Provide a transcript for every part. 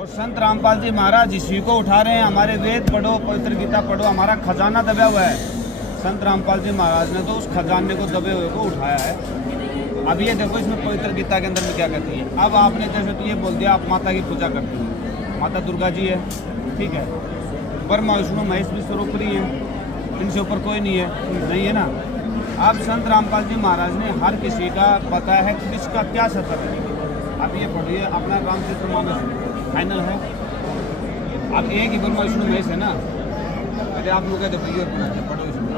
और संत रामपाल जी महाराज इसी को उठा रहे हैं। हमारे वेद पढ़ो, पवित्र गीता पढ़ो, हमारा खजाना दबा हुआ है। संत रामपाल जी महाराज ने तो उस खजाने को दबे हुए को उठाया है। अब ये देखो इसमें पवित्र गीता के अंदर में क्या कहती है। अब आपने जैसे तो ये बोल दिया आप माता की पूजा करते हो, माता दुर्गा जी है, ठीक है, ब्रह्मा विष्णु महेश भी सर्वोपरि हैं, इनसे ऊपर कोई नहीं है, नहीं है ना। अब संत रामपाल जी महाराज ने हर किसी का बताया है कि किसका क्या सत्य है। अब ये पढ़िए, अपना रामचरितमानस फाइनल है। अब एक ही ब्रह्मा विष्णु महेश है ना। अरे आप लोग कहते भैया पढ़ो इसमें।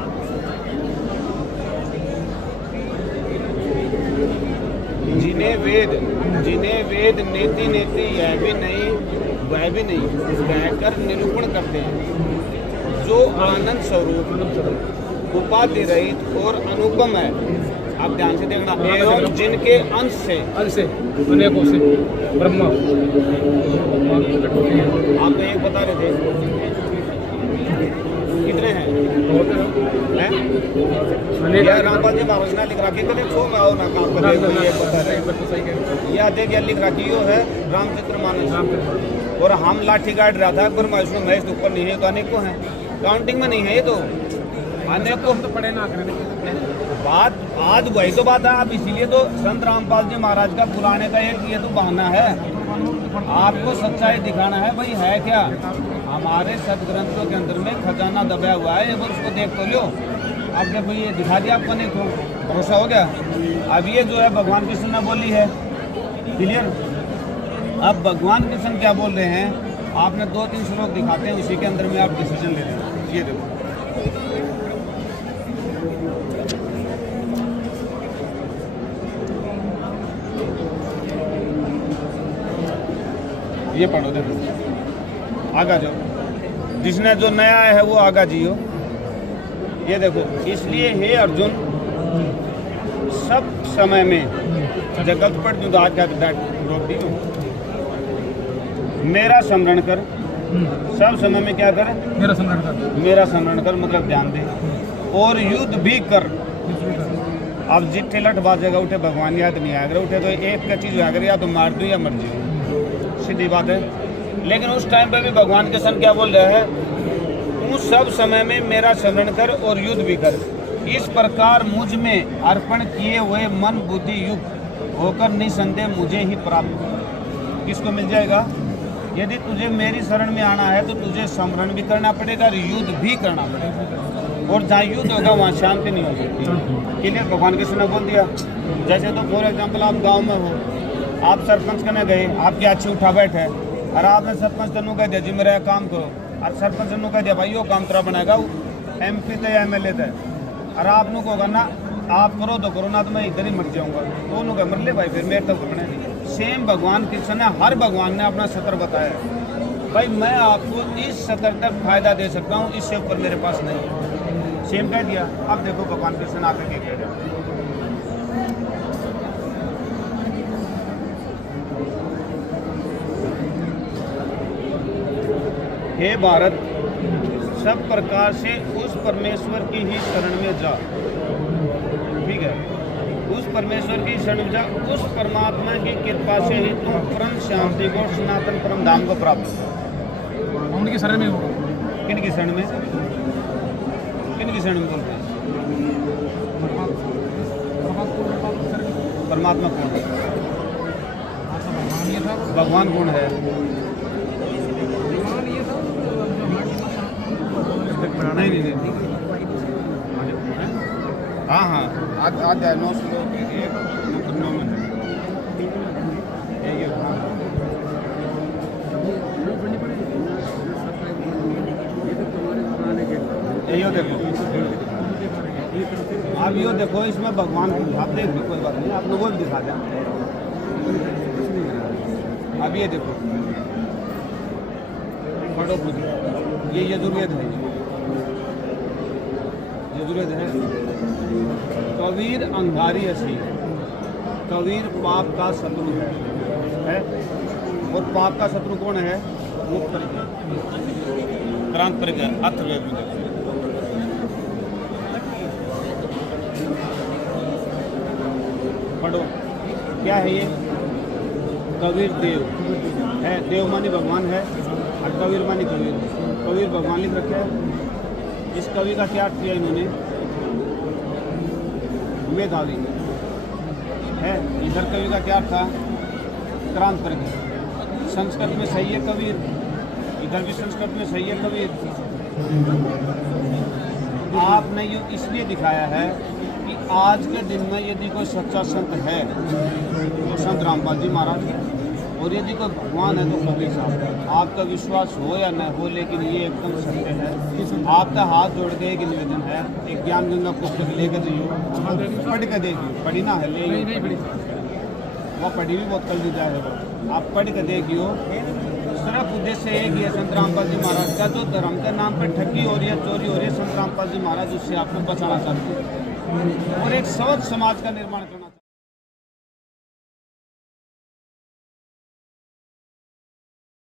जिन्हें वेद नेति नेति यह भी नहीं वह भी नहीं कहकर निरूपण करते हैं, जो आनंद स्वरूप उपाधि रहित और अनुपम है। आप ध्यान से देखना, एवं जिनके अंश से अनेकों से ब्रह्मा आप तो एक बता रहे थे, कितने हैं? या रामपाल जी महाराज ने लिख रखी कभी छो में आओ ना काम करे, ये बता रहे। या देख लिख रखी हो है रामचरितमानस, और हम लाठी गाड़ रहा था ब्रह्मा विष्णु महेश ऊपर नहीं है तो अनेकों हैं, काउंटिंग में नहीं है ये तो अनेकों तो पढ़े ना बात। आज वही तो बात है। आप इसीलिए तो संत रामपाल जी महाराज का बुलाने का एक ये तो बहाना है, आपको सच्चाई दिखाना है। भाई है क्या, हमारे सदग्रंथों के अंदर में खजाना दबा हुआ है, वो उसको देख तो लो। अब देखो ये दिखा दिया आपको, नहीं तो भरोसा हो गया। अब ये जो है भगवान कृष्ण ने बोली है, क्लियर। अब भगवान कृष्ण क्या बोल रहे हैं, आपने 2-3 श्लोक दिखाते हैं, उसी के अंदर में आप डिसीजन ले रहे हैं। ये देखो, ये पढ़ो, देखो आगा जाओ, जिसने जो नया है वो आगा जियो। ये देखो, इसलिए हे अर्जुन सब समय में जगत पर जो आज का रोक दी मेरा स्मरण कर। सब समय में क्या कर, मेरा स्मरण कर। मेरा स्मरण कर मतलब ध्यान दे, और युद्ध भी कर। अब जितने लठ बाजेगा उठे भगवान याद नहीं आएगा, उठे तो एक का चीज आएगा, या तो मार दो या मर जाओ, सीधी बात है। लेकिन उस टाइम पे भी भगवान के सन क्या बोल रहे हैं, तू सब समय में मेरा स्मरण कर और युद्ध भी कर। इस प्रकार मुझ में अर्पण किए हुए मन बुद्धि युक्त होकर निसंदेह मुझे ही प्राप्त किसको मिल जाएगा। यदि तुझे मेरी शरण में आना है तो तुझे स्मरण भी करना पड़ेगा और युद्ध भी करना पड़ेगा, और जहाँ युद्ध होगा वहाँ शांति नहीं हो सकती। क्लियर, भगवान कृष्ण ने बोल दिया। जैसे तो फॉर एग्जाम्पल आप गाँव में हो, आप सरपंच करने गए, आपके अच्छे उठा बैठे, और आपने सरपंच तनु कह दिया जी मेरा काम करो, और सरपंच तनु कह दिया भाई वो काम तेरा बनाएगा MP थे या MLA थे, और आपने को होगा ना आप करो तो करो, ना तो मैं इधर ही मर जाऊंगा, दोनों का मर ले भाई, फिर मेरे तक बने नहीं। सेम भगवान कृष्ण ने, हर भगवान ने अपना सत्र बताया, भाई मैं आपको इस सत्र तक फायदा दे सकता हूँ, इससे ऊपर मेरे पास नहीं है। सेम कह दिया। अब देखो भगवान कृष्ण आकर के कह रहे, हे भारत, सब प्रकार से उस परमेश्वर की ही शरण में जा। ठीक है, उस परमेश्वर की शरण में जा, उस परमात्मा की कृपा से ही तुम परम शांति को, सनातन परम धाम को प्राप्त हो। उनकी शरण में हो। किनकी शरण में, किनकी शरण में बोलते हैं? परमात्मा कौन है? भगवान कौन है? नहीं हाँ हाँ, आज 9 श्लोक है, 9 मिनट यो देखो। आप यो देखो, इसमें भगवान आप देख लो, कोई बात नहीं, आप लोगों को दिखा दें। अब ये देखो, पढ़ो खुद, ये यजुर्वेद है, यजुर्वेद है। कबीर अंगारी असी, कबीर पाप का शत्रु है, और पाप का शत्रु कौन है? मुक्त परिचय, क्रांत परिचय, अर्थवेद में देखो। पढ़ो, क्या है ये? कबीर देव है, देवमानी भगवान है और कबीर मानी कबीर। कबीर भगवान लिख रखे हैं। इस कवि का क्या किया इन्होंने, मेधावी है। इधर कवि का क्या था, क्रांत करके। संस्कृत में सही है कबीर, इधर भी संस्कृत में सही है कबीर। आपने ये इसलिए दिखाया है कि आज के दिन में यदि कोई सच्चा संत है तो संत रामपाल जी महाराज, और यदि कोई भगवान है तो कबीर साहब। आपका विश्वास हो या न हो, लेकिन ये एकदम सत्य है। आपका हाथ जोड़ के एक निवेदन है, एक ज्ञान गंगा पुस्तक लेकर जाइयो, पढ़ के देखियो। पढ़ी ना है, नहीं पढ़ी। वो पढ़ी भी बहुत कल जाएगा, आप पढ़ के देखियो। सिर्फ उद्देश्य एक ही है, संत रामपाल जी महाराज का जो धर्म के नाम पर ठगी हो रही है, चोरी हो रही है, संत रामपाल जी महाराज उससे आपको बचाना चाहते हैं और एक स्वच्छ समाज का निर्माण करना।